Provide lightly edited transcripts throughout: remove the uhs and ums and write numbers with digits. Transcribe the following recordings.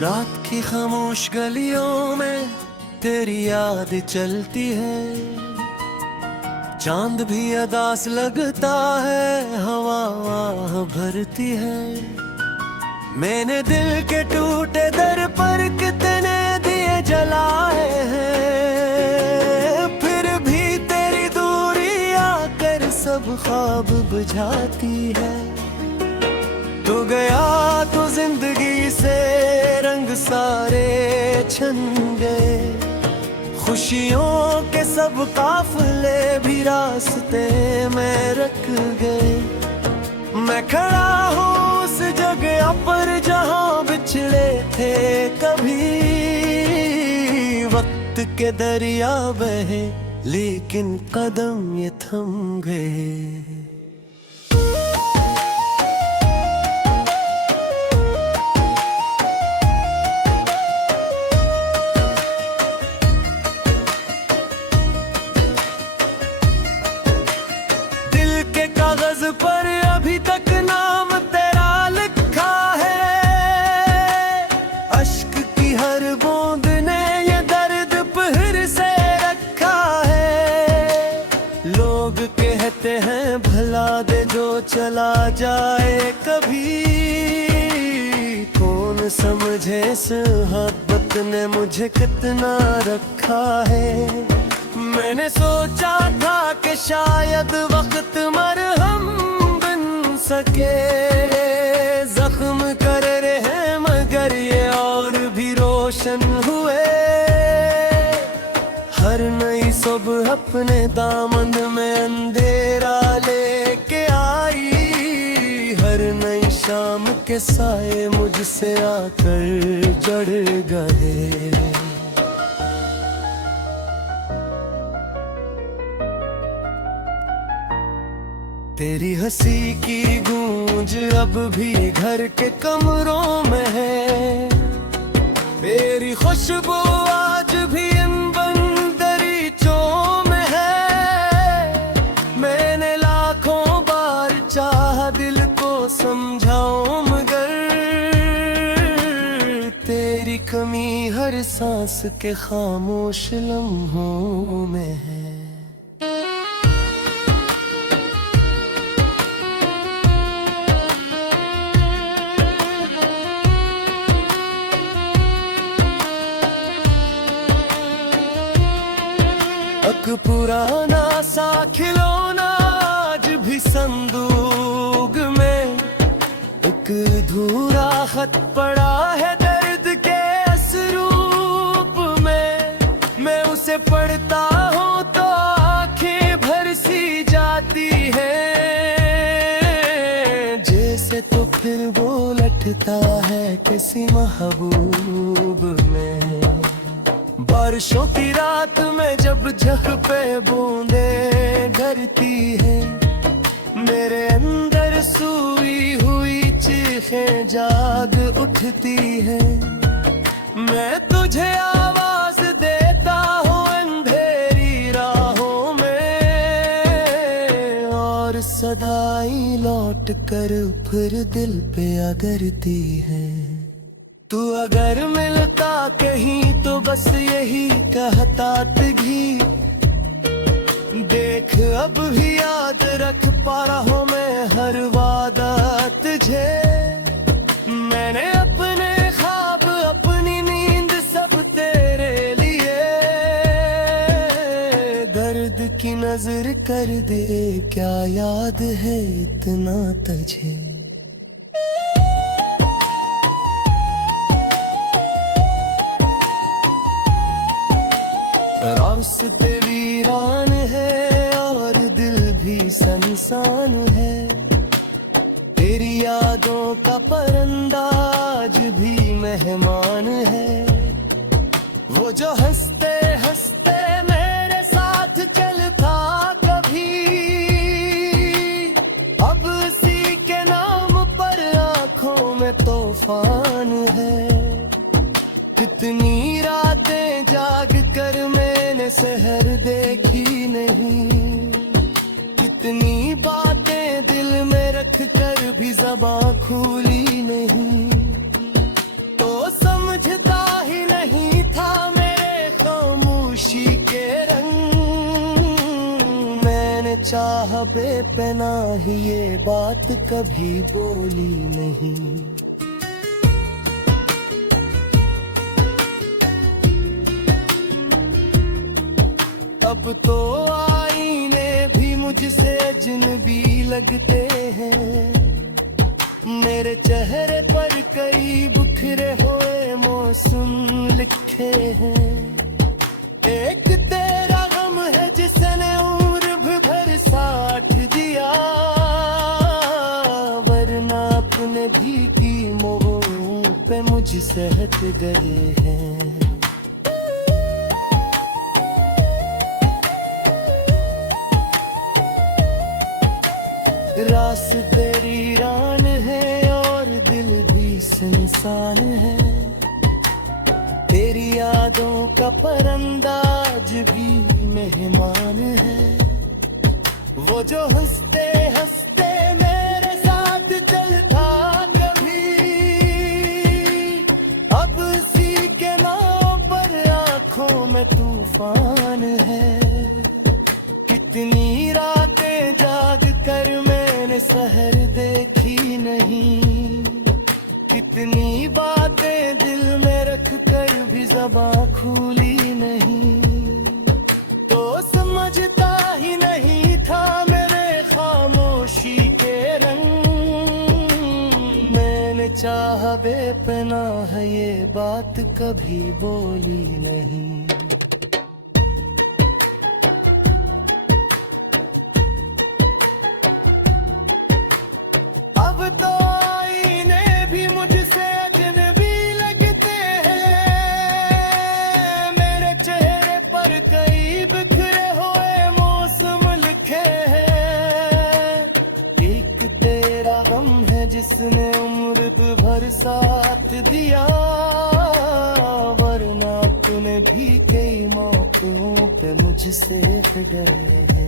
रात की खामोश गलियों में तेरी याद चलती है। चांद भी अदास लगता है, हवा भरती है। मैंने दिल के टूटे दर पर कितने दिए जलाए हैं, फिर भी तेरी दूरी आकर सब ख्वाब बुझाती है। तू गया तो जिंदगी से रंग सारे छन गए, खुशियों के सब काफिले भी रास्ते में रख गए। मैं खड़ा हूँ उस जगह पर जहाँ बिछड़े थे कभी। वक्त के दरिया बहे लेकिन कदम ये थम गए। कागज पर अभी तक नाम तेरा लिखा है, अश्क की हर बूंद ने ये दर्द फिर से रखा है। लोग कहते हैं भला दे जो चला जाए कभी, कौन समझे इस मोहब्बत ने मुझे कितना रखा है। मैंने सोचा था कि शायद वक्त मरहम बन सके, जख्म कर रहे मगर ये और भी रोशन हुए। हर नई सुबह अपने दामन में अंधेरा लेके आई, हर नई शाम के साए मुझसे आकर जड़ गए। तेरी हंसी की गूंज अब भी घर के कमरों में है, तेरी खुशबू आज भी इन बंदरीचों में है। मैंने लाखों बार चाहा दिल को समझाऊं मगर तेरी कमी हर सांस के खामोश लम्हों में है। एक पुराना सा खिलौना आज भी संदूक में, एक अधूरा खत पड़ा है दर्द के असरूप में। मैं उसे पढ़ता हूँ तो आंखें भर सी जाती है, जैसे तो फिर वो लटता है किसी महबूब में। बारिशों की रात में जब झक पे बूंदे ढरती है, मेरे अंदर सोई हुई चीखें जाग उठती है। मैं तुझे आवाज देता हूँ अंधेरी राहों में, और सदाई लौट कर फिर दिल पे अगरती है। तू अगर मिलता कहीं तो बस यही कहता भी, देख अब भी याद रख पा रहा हूँ मैं हर वादा तुझे। मैंने अपने ख्वाब अपनी नींद सब तेरे लिए, दर्द की नजर कर दे क्या याद है इतना तुझे। रास्ते वीरान है और दिल भी संसान है, तेरी यादों का परिंदा आज भी मेहमान है। वो जो हंसते हंसते मेरे साथ चलता कभी, अब उसी के नाम पर आंखों में तूफान है। कितनी रातें जाग कर मैंने सहर देखी नहीं, कितनी बातें दिल में रख कर भी ज़बां खुली नहीं। तो समझ चाह बेपनाह ये बात कभी बोली नहीं। अब तो आईने भी मुझसे अजनबी लगते हैं। मेरे चेहरे पर कई बिखरे हुए मौसम लिखे हैं। एक तेरा गम है जिसने उम्र भर साथ दिया, वरना अपने भी की मोहों पे मुझसे हट गए हैं। रास्ते वीरान है और दिल भी सुनसान है। तेरी यादों का परंदाज भी मेहमान है। वो जो हंसते हंसते मेरे साथ चलता कभी, अब उसी के नाम पर आंखों में तूफान है। कितनी रातें जाग कर मैंने सहर देखी नहीं, कितनी बातें दिल में रख कर भी ज़बां खुली नहीं। तो समझता ही नहीं था मेरे खामोशी के रंग। मैंने चाहा बेपनाह ये बात कभी बोली नहीं। अब तो आईने भी मुझसे अजनबी लगते हैं। मेरे चेहरे पर कई बिखरे हुए मौसम लिखे हैं। एक तेरा गम है जिसने उम्र भर साथ दिया, वरना तूने भी कई मौकों पे मुझसे हट गए हैं।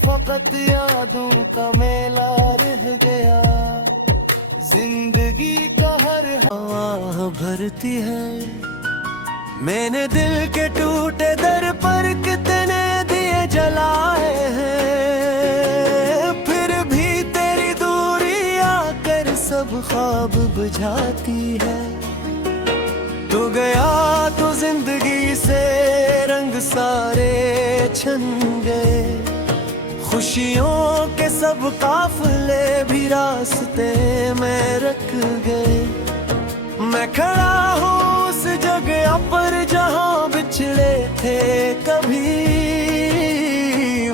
फकत यादों का मेला रह गया। जिंदगी का हर हवा भरती है। मैंने दिल के टूटे दर पर कितने दिए जलाए हैं। फिर भी तेरी दूरी आकर सब ख्वाब बुझाती है। तू गया तो जिंदगी से रंग सारे छन गए। खुशियों के सब काफिले भी रास्ते में रख गए। मैं खड़ा हूँ उस जगह पर जहाँ बिछड़े थे कभी।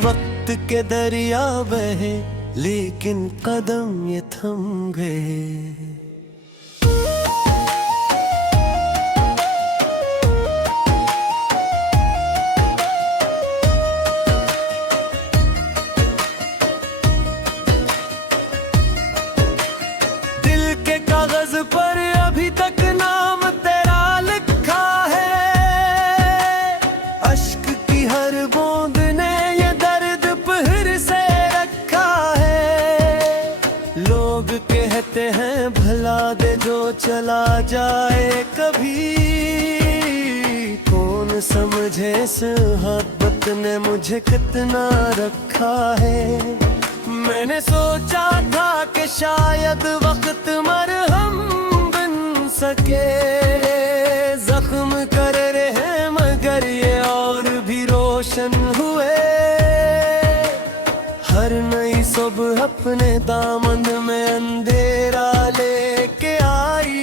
वक्त के दरिया बहे लेकिन कदम ये थम गए। कागज पर अभी तक नाम तेरा लिखा है। अश्क की हर बूंद ने ये दर्द फिर से रखा है। लोग कहते हैं भला दे जो चला जाए कभी। कौन समझे इस मोहब्बत ने मुझे कितना रखा है। मैंने सोचा था कि शायद वक्त मरहम बन सके। जख्म कर रहे मगर ये और भी रोशन हुए। हर नई सुबह अपने दामन में अंधेरा लेके आई।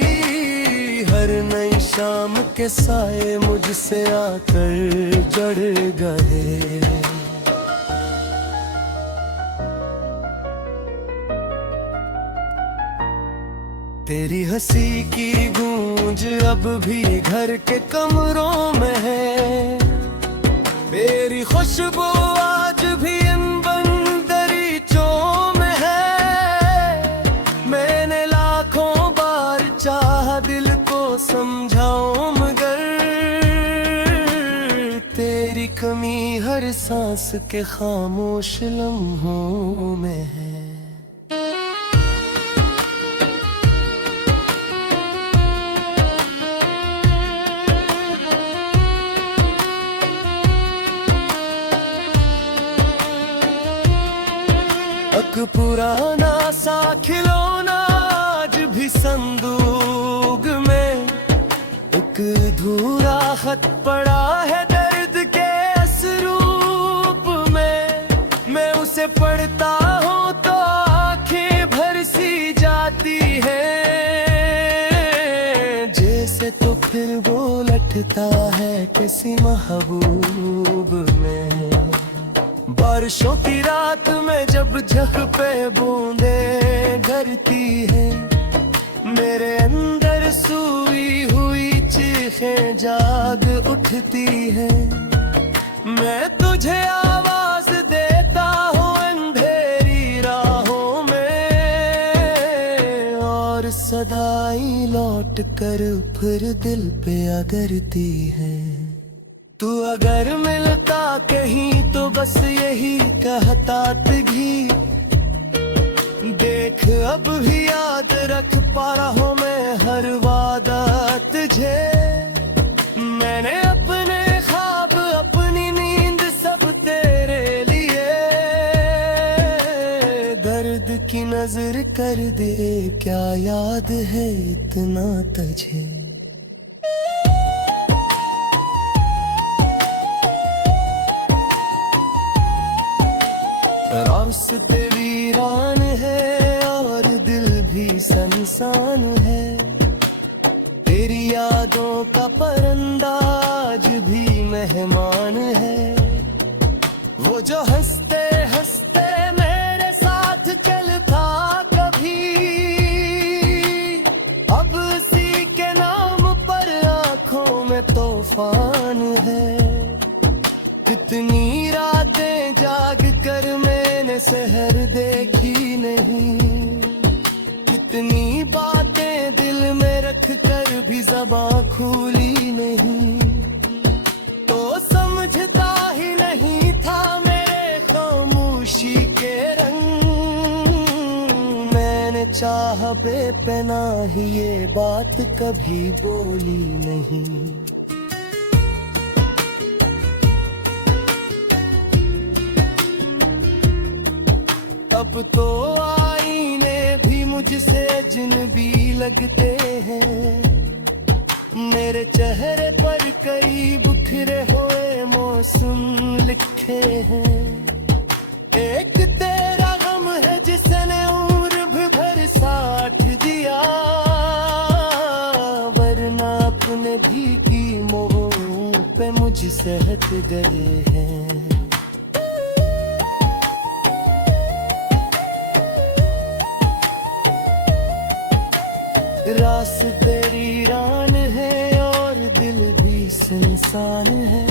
हर नई शाम के साए मुझसे आकर जड़ गए। तेरी हंसी की गूंज अब भी घर के कमरों में है। मेरी खुशबू आज भी इन बंदरीचों में है। मैंने लाखों बार चाहा दिल को समझाऊं मगर तेरी कमी हर हर सांस के खामोश लम्हों में है। एक पुराना सा खिलौना आज भी संदूक में, एक अधूरा खत पड़ा है दर्द के असरूप में। मैं उसे पढ़ता हूँ तो आंखें भर सी जाती है, जैसे तो फिर वो लटता है किसी महबूब में। बारिशों की रात में जब झक पे बूंदे गिरती है, मेरे अंदर सोई हुई चीखें जाग उठती है। मैं तुझे आवाज देता हूँ अंधेरी राहों में, और सदाई लौट कर फिर दिल पे अगरती है। तू अगर मिलता कहीं तो बस यही कहता तगी, देख अब भी याद रख पा रहा हूँ मैं हर वादा तुझे। मैंने अपने ख्वाब अपनी नींद सब तेरे लिए, दर्द की नजर कर दे क्या याद है इतना तुझे। रास्ते वीरान है और दिल भी संसान है, तेरी यादों का परिंदा आज भी मेहमान है। वो जो हंसते हंसते मेरे साथ चलता कभी, अब उसी के नाम पर आंखों में तूफान है। कितनी रातें जाग कर मैंने सहर देखी नहीं, कितनी बातें दिल में रख कर भी ज़बां खुली नहीं। तो समझता ही नहीं था मेरे खामोशी के रंग, मैंने चाहा बेपनाह ये बात कभी बोली नहीं। अब तो आईने भी मुझसे अजनबी लगते हैं, मेरे चेहरे पर कई बिखरे हुए मौसम लिखे हैं। एक तेरा गम है जिसने उम्र भर साथ दिया, वरना अपने भी की मोह पे मुझसे हट गए हैं। रास्ते वीरान है और दिल भी सुनसान है,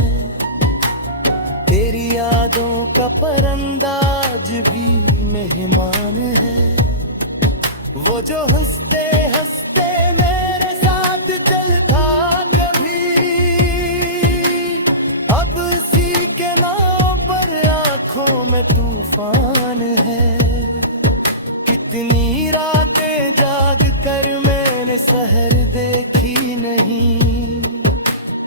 तेरी यादों का परिंदा आज भी मेहमान है। वो जो हंसते हंसते मेरे साथ चलता कभी, अब उसी के नाम पर आंखों में तूफान है। कितनी रातें जाग कर मैंने सहर देखी नहीं,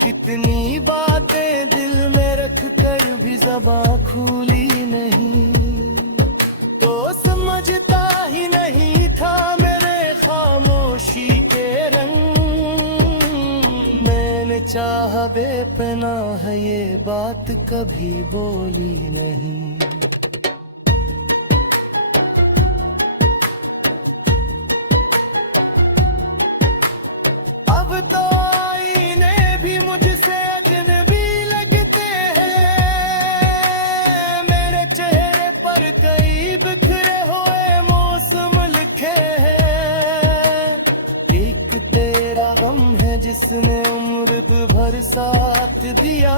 कितनी बातें दिल में रख कर भी ज़बां खुली नहीं। तो समझता ही नहीं था मेरे खामोशी के रंग, मैंने चाहा बेपनाह ये बात कभी बोली नहीं। अब तो आईने भी मुझसे अजनबी लगते हैं, मेरे चेहरे पर कई बिखरे हुए मौसम लिखे हैं। एक तेरा गम है जिसने उम्र भर साथ दिया,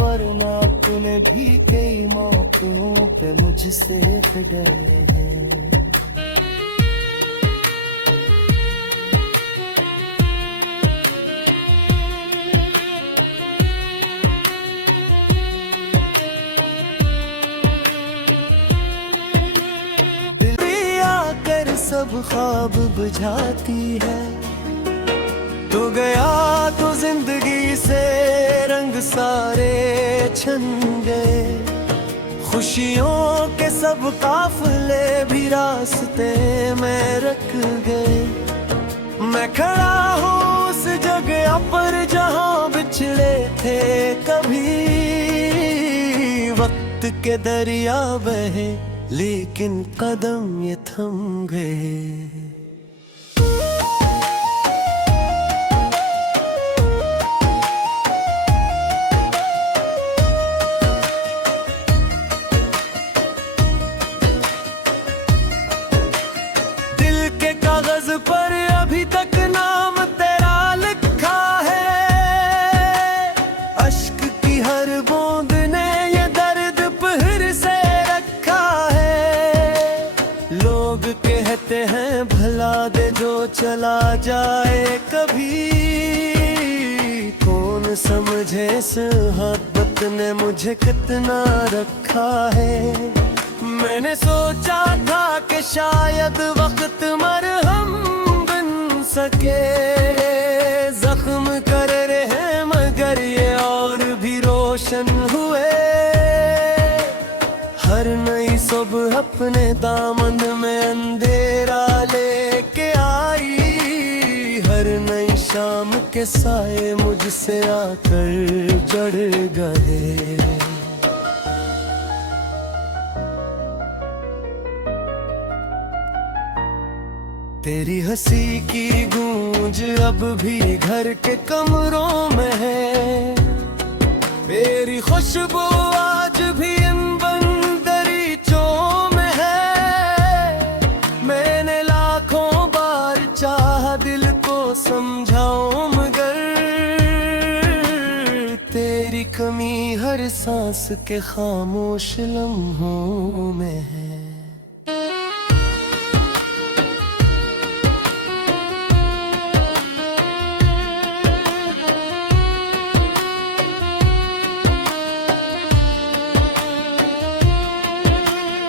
वरना तूने भी कई मौकों पे मुझसे डरे हैं। सब ख्वाब बुझाती है। तू गया तो जिंदगी से रंग सारे छन गए, खुशियों के सब काफिले भी रास्ते में रख गए। मैं खड़ा हूँ उस जगह पर जहाँ बिछड़े थे कभी, वक्त के दरिया बहे लेकिन कदम ये थम गए। कागज पर अभी तक नाम तेरा लिखा है, अश्क की हर बूंद ने ये दर्द फिर से रखा है। लोग कहते हैं भला दे जो चला जाए कभी, कौन समझे इस मोहब्बत ने मुझे कितना रखा है। मैंने सोचा था कि शायद वक्त मरहम बन सके, जख्म कर रहे मगर ये और भी रोशन हुए। हर नई सुबह अपने दामन में अंधेरा लेके आई, हर नई शाम के साए मुझसे आकर जड़ गए। तेरी हंसी की गूंज अब भी घर के कमरों में है, तेरी खुशबू आज भी इन बंदरीचों में है। मैंने लाखों बार चाहा दिल को समझाऊं मगर, तेरी कमी हर सांस के खामोश लम्हों में है।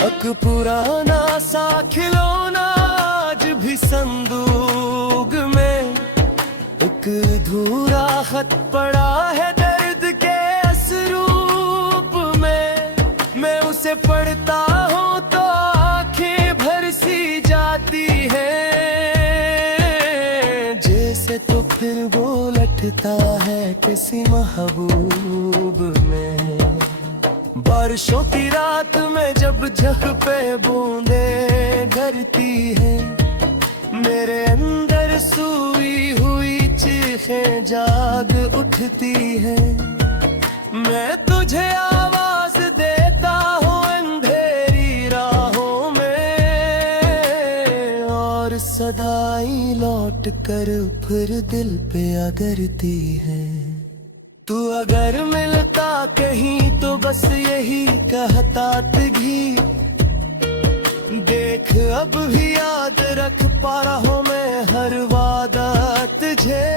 एक पुराना सा खिलौना आज भी संदूक में, एक अधूरा खत पड़ा है दर्द के असरूप में। मैं उसे पढ़ता हूँ तो आंखें भर सी जाती हैं, जैसे तो फिर वो लटता है किसी महबूब में। बारिशों की रात में जब झक पे बूंदे गिरती है, मेरे अंदर सोई हुई चीखें जाग उठती है। मैं तुझे आवाज देता हूँ अंधेरी राहों में, और सदाई लौट कर फिर दिल पे अगरती है। तू अगर मिलता कहीं तो बस यही कहता तुझी, देख अब भी याद रख पा रहा हूँ मैं हर वादा तुझे।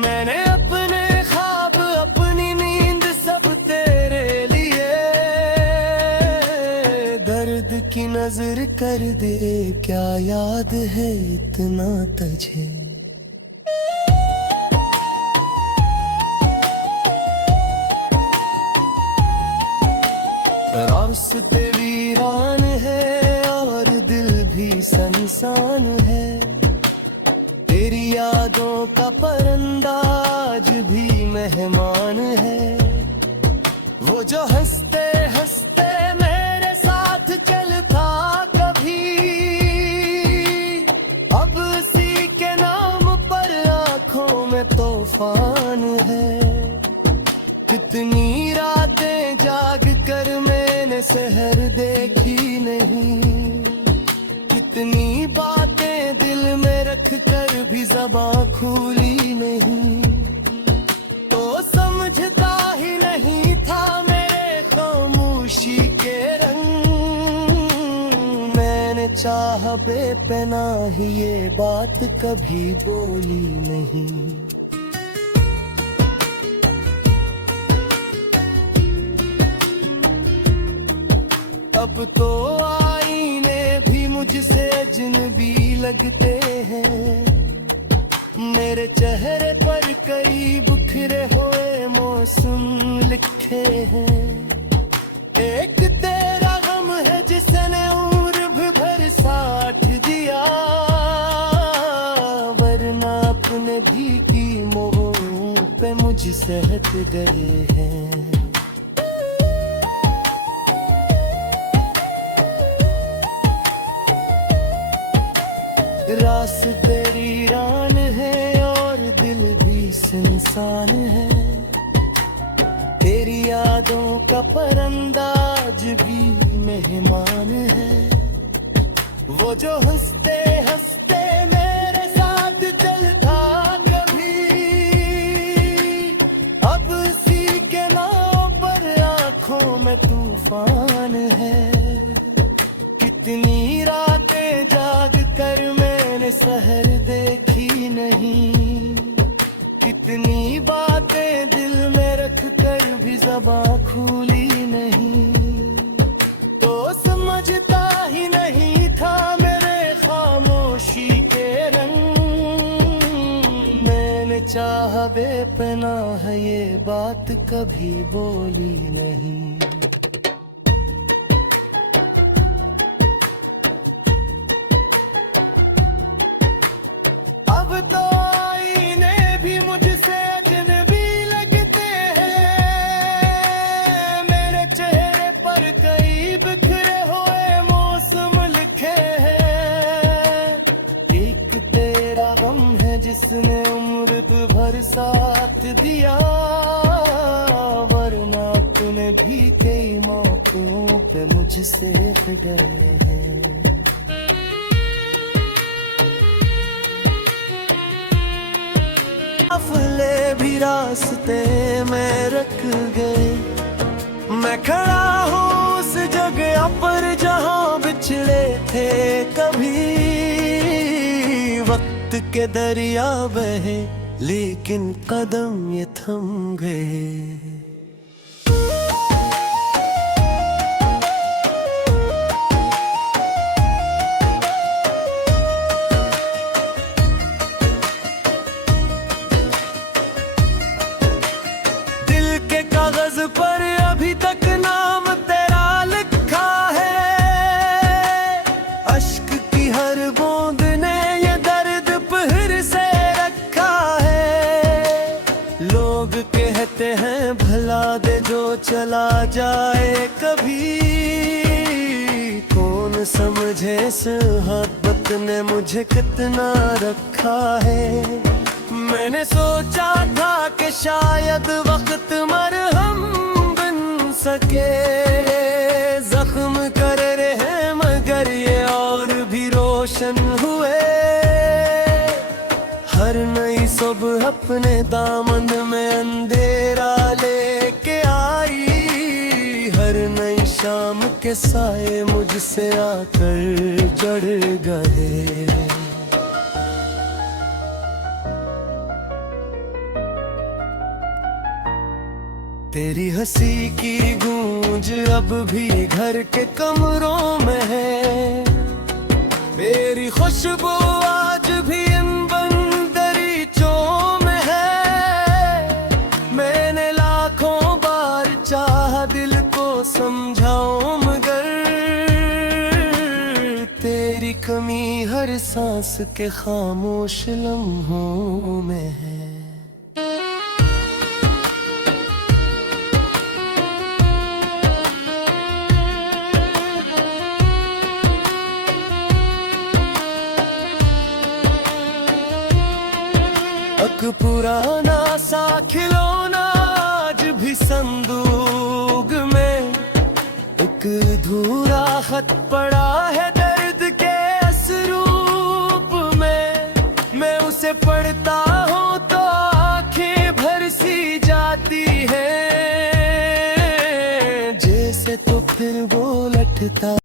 मैंने अपने ख्वाब अपनी नींद सब तेरे लिए, दर्द की नजर कर दे क्या याद है इतना तुझे। रास्ते वीरान है और दिल भी संसान है, तेरी यादों का परिंदा आज भी मेहमान है। वो जो हंसते हंसते मेरे साथ चलता कभी, अब उसी के नाम पर आंखों में तूफान है। कितनी रातें जाग कर मैंने सहर देखी नहीं, कितनी बातें दिल में रख कर भी ज़बां खुली नहीं। तो समझता ही नहीं था मेरे खामोशी के रंग, मैंने चाहा बेपनाह ये बात कभी बोली नहीं। अब तो आईने भी मुझ मुझसे अजनबी लगते हैं। मेरे चेहरे पर कई बिखरे हुए मौसम लिखे हैं। एक तेरा गम है जिसने उम्र भर साथ दिया, वरना अपने भी की मोह पे मुझसे हट गए हैं। रास्ते वीरान है और दिल भी इंसान है। तेरी यादों का परंदाज भी मेहमान है। वो जो हंसते हंसते मेरे साथ चलता कभी, अब उसी के नाम पर आंखों में तूफान है। कितनी रातें जाग कर मैंने सहर देखी नहीं, कितनी बातें दिल में रख कर भी ज़बां खुली नहीं। तो समझता ही नहीं था मेरे खामोशी के रंग, मैंने चाहा बेपनाह ये बात कभी बोली नहीं। अब तो आईने भी मुझसे अजनबी लगते हैं। मेरे चेहरे पर कई बिखरे हुए मौसम लिखे हैं। एक तेरा गम है जिसने उम्र भर साथ दिया, वरना तूने भी कई मौकों पे मुझसे डरे हैं। काफिले भी रास्ते में रख गए, मैं खड़ा हूँ उस जगह पर जहाँ बिछड़े थे कभी। वक्त के दरिया बहे लेकिन कदम ये थम गए। कागज पर अभी तक नाम तेरा लिखा है। अश्क की हर बूंद ने ये दर्द फिर से रखा है। लोग कहते हैं भला दे जो चला जाए कभी, कौन समझे इस मोहब्बत ने मुझे कितना रखा है। मैंने सोचा था कि शायद वक्त मरहम बन सके, जख्म कर रहे मगर ये और भी रोशन हुए। हर नई सुबह अपने दामन में अंधेरा लेके आई, हर नई शाम के साए मुझसे आकर जड़ गए। तेरी हंसी की गूंज अब भी घर के कमरों में है। तेरी खुशबू आज भी इन बंदरीचों में है। मैंने लाखों बार चाहा दिल को समझाऊं मगर तेरी कमी हर सांस के खामोश लम्हों में है। एक पुराना सा खिलौना आज भी संदूक में, एक अधूरा खत पड़ा है दर्द के असरूप में। मैं उसे पढ़ता हूँ तो आंखें भर सी जाती है, जैसे तो फिर वो लटता